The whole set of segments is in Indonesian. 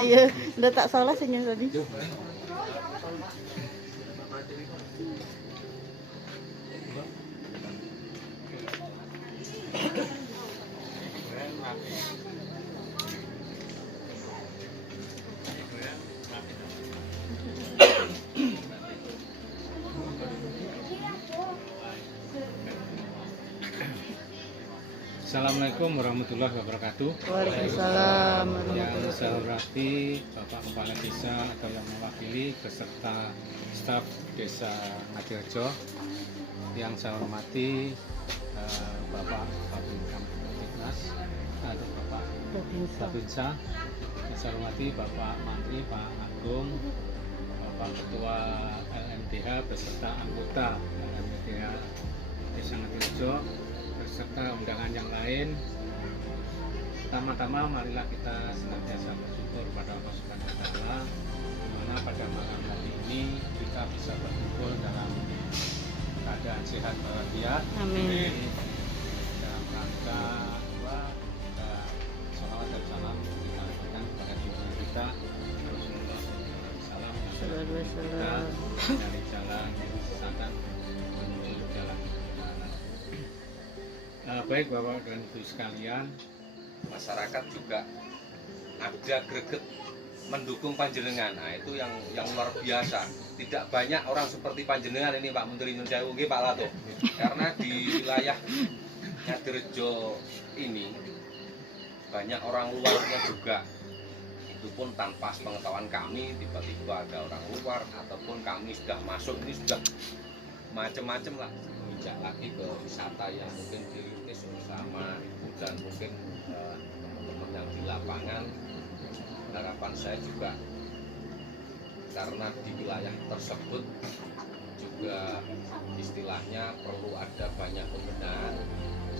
Iya, udah tak salah senyum tadi. Assalamualaikum warahmatullahi wabarakatuh. Waalaikumsalam Yang warahmatullahi saya wabarakatuh. hormati Bapak Kepala Desa atau yang mewakili beserta staf Desa Ngadirejo. Yang saya hormati Bapak Babinkas atau Bapak Babinsa. Yang saya hormati Bapak Menteri Pak Agung, Bapak Ketua LMDH beserta anggota LMDH Desa Ngadirejo beserta undangan yang lain. Pertama-tama marilah kita senantiasa bersyukur pada Allah Subhanahu wa Ta'ala, di mana pada malam hari ini kita bisa berkumpul dalam keadaan sehat walafiat. Amin. Dalam rangka salawat dan salam kita lakukan kepada junjungan kita Rasulullah SAW Sallallahu alaihi wasallam. dari jalan kesesatan menuju jalan kebenaran. Baik Bapak dan Ibu sekalian, masyarakat juga ada greget mendukung panjenengan. Nah, itu yang luar biasa. Tidak banyak orang seperti panjenengan ini Pak Menteri Nyun Sewu nggih Pak Lato. Karena di wilayah Ngadirejo ini banyak orang luarnya juga. Itu pun tanpa pengetahuan kami, tiba-tiba ada orang luar ataupun kami sudah masuk, ini sudah macam-macam lah. Bijak lagi ke wisata yang mungkin dirintis bersama Ibu dan mungkin teman-teman yang di lapangan. Harapan saya juga karena di wilayah tersebut juga istilahnya perlu ada banyak pembenahan.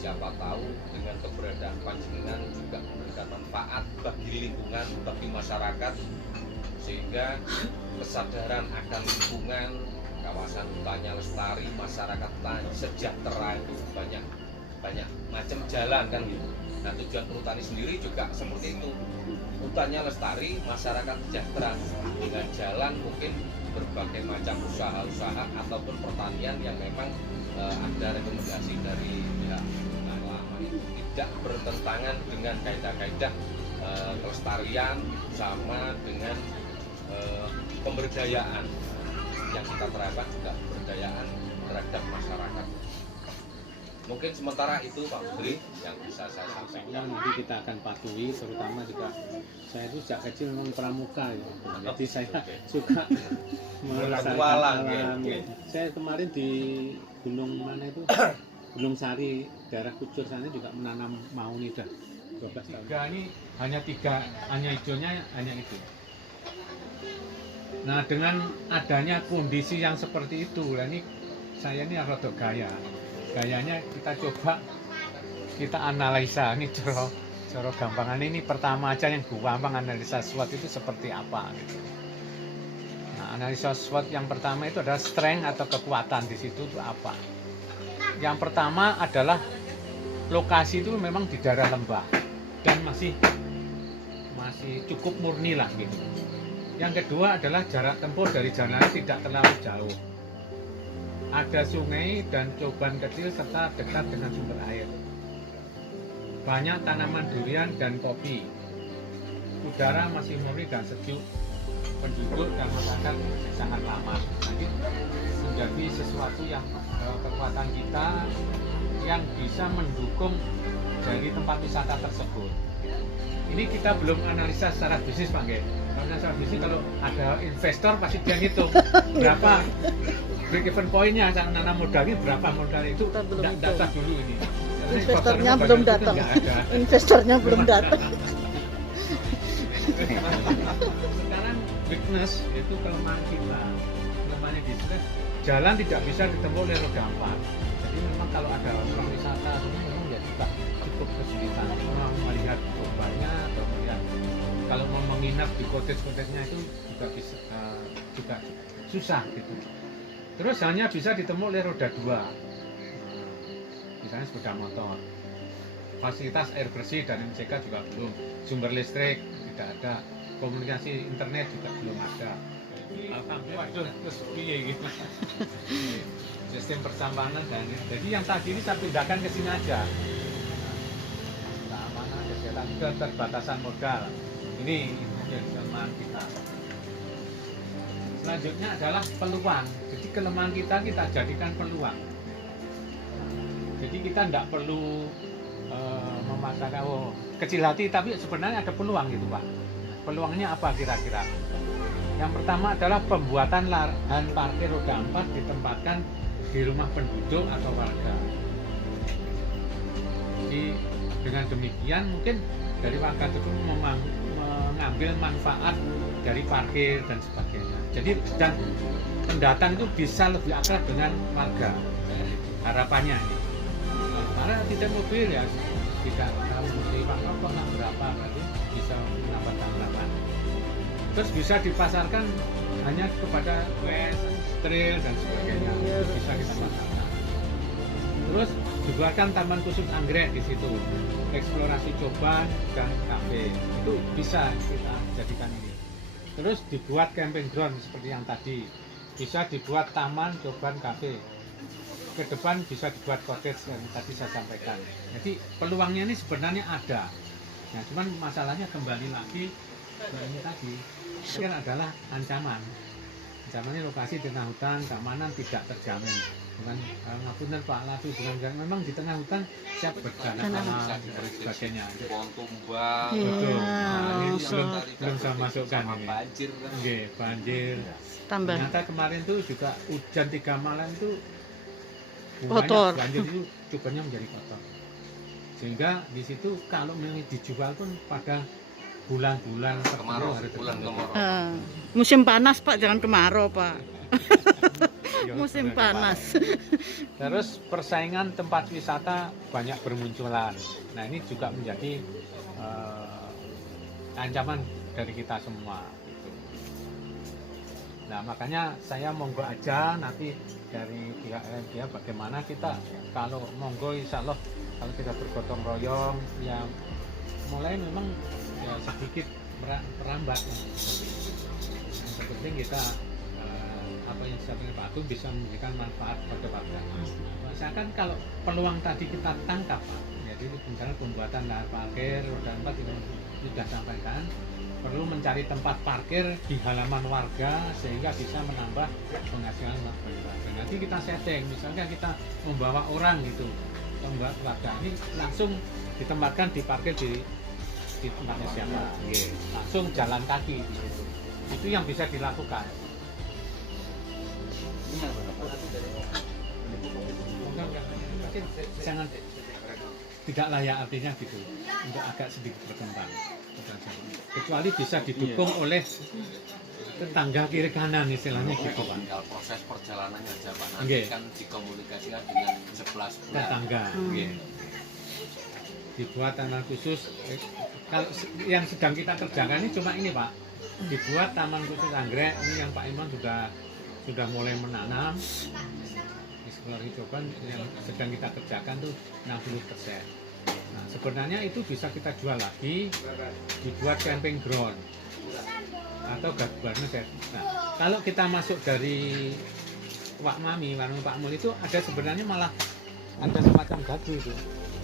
Siapa tahu dengan keberadaan panjenengan juga memberikan manfaat bagi lingkungan, bagi masyarakat, sehingga kesadaran akan lingkungan, kawasan hutannya lestari, masyarakat sejahtera itu banyak macam jalan kan gitu. Nah, tujuan perhutani sendiri juga seperti itu. Hutannya lestari, masyarakat sejahtera, dengan jalan mungkin berbagai macam usaha-usaha ataupun pertanian yang memang ada rekomendasi dari pihak lama itu tidak bertentangan dengan kaidah-kaidah kelestarian sama dengan pemberdayaan yang kita terapkan, juga pemberdayaan terhadap masyarakat. Mungkin sementara itu Pak Menteri yang bisa saya sampaikan. nanti kita akan patuhi, terutama juga saya itu sejak kecil memang pramuka ya. Jadi saya suka Berpetualang, merasakan ya. Saya kemarin di Gunung mana itu? Gunung Sari, daerah Kucur sana juga menanam maunida 12 tahun. Hanya hijaunya hanya itu. Nah, dengan adanya kondisi yang seperti itu, ini saya ini rada gayanya kita coba kita analisa ini coro gampangan ini pertama aja yang gampang analisa SWOT itu seperti apa gitu. Nah, analisa SWOT yang pertama itu adalah strength atau kekuatan di situ itu apa. Yang pertama adalah lokasi itu memang di daerah lembah dan masih cukup murni lah gitu. Yang kedua adalah jarak tempuh dari jalan tidak terlalu jauh. Ada sungai dan coban kecil serta dekat dengan sumber air. Banyak tanaman durian dan kopi. Udara masih murni dan sejuk. Penduduk dan masyarakat sangat ramah. Jadi menjadi sesuatu yang kekuatan kita yang bisa mendukung dari tempat wisata tersebut. Ini kita belum analisa secara bisnis Pak Nggih. Karena secara bisnis kalau ada investor pasti dia ngitung berapa break even point-nya, nanam modalnya berapa modal itu tidak data dulu ini. Investornya belum datang. Investornya belum datang. Sekarang weakness itu kelemahan kita. Kelemahannya di sini jalan tidak bisa ditempuh oleh roda 4. Jadi memang kalau ada orang wisata ini memang ya juga cukup kesulitan orang melihat cobannya atau melihat kalau mau menginap di cottage-cottage-nya itu juga bisa juga susah gitu. Terus hanya bisa ditempuh oleh roda 2. misalnya sepeda motor. Fasilitas air bersih dan MCK juga belum, sumber listrik tidak ada, komunikasi internet juga belum ada. Alhamdulillah, waduh, terus piye gitu. Sistem persampahan dan jadi yang tadi ini saya pindahkan ke sini aja. Keamanan, kesehatan, keterbatasan modal. Ini yang kelemahan kita. Selanjutnya adalah peluang. Jadi kelemahan kita jadikan peluang. Jadi kita tidak perlu memaksakan kecil hati, tapi sebenarnya ada peluang gitu Pak. Peluangnya apa kira-kira? Yang pertama adalah pembuatan lahan parkir roda 4 ditempatkan di rumah penduduk atau warga. Jadi dengan demikian mungkin dari warga tersebut mengambil manfaat dari parkir dan sebagainya. Jadi dan pendatang itu bisa lebih akrab dengan warga. Harapannya ini. Karena tidak mobil ya tidak tahu mesti Pak Noto berapa, berarti bisa mendapatkan berapa. Terus bisa dipasarkan hanya kepada wes, trail dan sebagainya. Bisa kita pasarkan. Terus dibuatkan taman khusus anggrek di situ, eksplorasi coban dan kafe itu bisa kita jadikan ini. Terus dibuat camping ground seperti yang tadi, bisa dibuat taman coban kafe. Ke depan bisa dibuat cottage yang tadi saya sampaikan. Jadi peluangnya ini sebenarnya ada. Nah, cuman masalahnya kembali lagi ini tadi kan adalah ancaman. Ancamannya lokasi di tengah hutan, keamanan tidak terjamin. Dengan ngapunten Pak Latu dengan memang di tengah hutan siap berjalan dan sebagainya. Pohon tumbang. Betul. Nah, ini Oh, belum saya masukkan sama ini. banjir kan. Oke, banjir. tambah Ternyata kemarin tuh juga hujan 3 malam itu Kotor. banjir itu cobannya menjadi kotor. Sehingga di situ kalau memang dijual pun pada bulan-bulan Kemarau, tertentu, hari bulan tertentu. kemarau. musim panas Pak, jangan kemarau Pak. Ya, Musim benar, Pak. panas. Terus persaingan tempat wisata banyak bermunculan. Nah ini juga menjadi ancaman dari kita semua. Gitu. Nah makanya saya monggo aja nanti dari pihak LMDA bagaimana kita kalau monggo insya Allah kalau kita bergotong royong yang mulai memang ya sedikit merambat. Yang penting kita apa yang disampaikan Pak Agung bisa memberikan manfaat pada warga. Misalkan kalau peluang tadi kita tangkap, Pak, jadi misalnya pembuatan lahan parkir roda 4 itu sudah sampaikan, perlu mencari tempat parkir di halaman warga sehingga bisa menambah penghasilan warga. Nanti kita setting, misalnya kita membawa orang gitu, membuat warga ini langsung ditempatkan di parkir di tempatnya siapa, langsung jalan kaki di situ. Itu yang bisa dilakukan. Mungkin jangan tidak layak artinya gitu untuk agak sedikit berkembang, kecuali bisa didukung oleh tetangga kiri kanan istilahnya gitu Pak. Tinggal proses perjalanannya aja Pak, nanti Nggih. kan dikomunikasikan dengan 11 bulan. Tetangga nggih. Dibuat taman khusus kalau yang sedang kita kerjakan ini cuma ini Pak, dibuat taman khusus anggrek ini yang Pak Iman sudah mulai menanam. Eksplorasi coban yang sedang kita kerjakan tuh 60%. Nah, sebenarnya itu bisa kita jual lagi, dibuat camping ground atau gabungan. Nah, kalau kita masuk dari Wak Mami, warung Pak Mul itu ada sebenarnya malah ada semacam gagu itu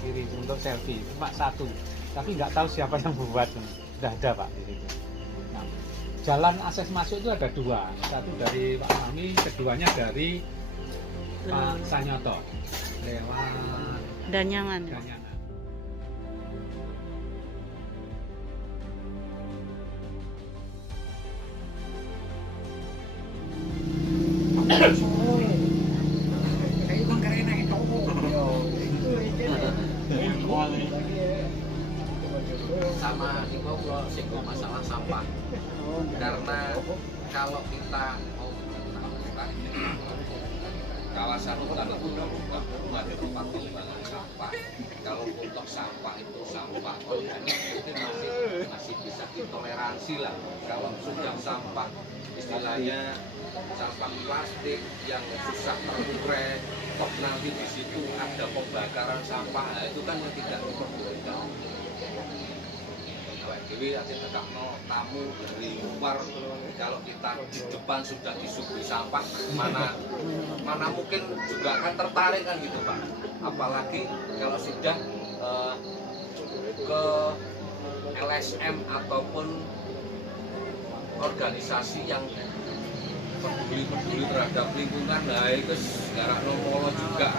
kiri untuk selfie, cuma satu, tapi nggak tahu siapa yang membuat. Sudah ada Pak di situ. Nah, jalan akses masuk itu ada dua, satu dari Pak Mami, keduanya dari Pak Sanyoto lewat Danyangan. Danyangan. Sama juga kalau singgung masalah sampah, karena kalau kita mau menentukan kawasan hutan itu bukan ada tempat pembuangan sampah. Kalau untuk sampah itu sampah organik itu masih bisa ditoleransi lah. Kalau sudah sampah istilahnya sampah plastik yang susah terurai toh nanti di situ ada pembakaran sampah, nah, itu kan yang tidak diperbolehkan. Awak dewi ati tekakno tamu dari luar, kalau kita di depan sudah disuguhi sampah, mana mungkin juga akan tertarik kan gitu Pak. Apalagi kalau sudah ke LSM ataupun organisasi yang peduli terhadap lingkungan, nah itu sekarang nomor juga.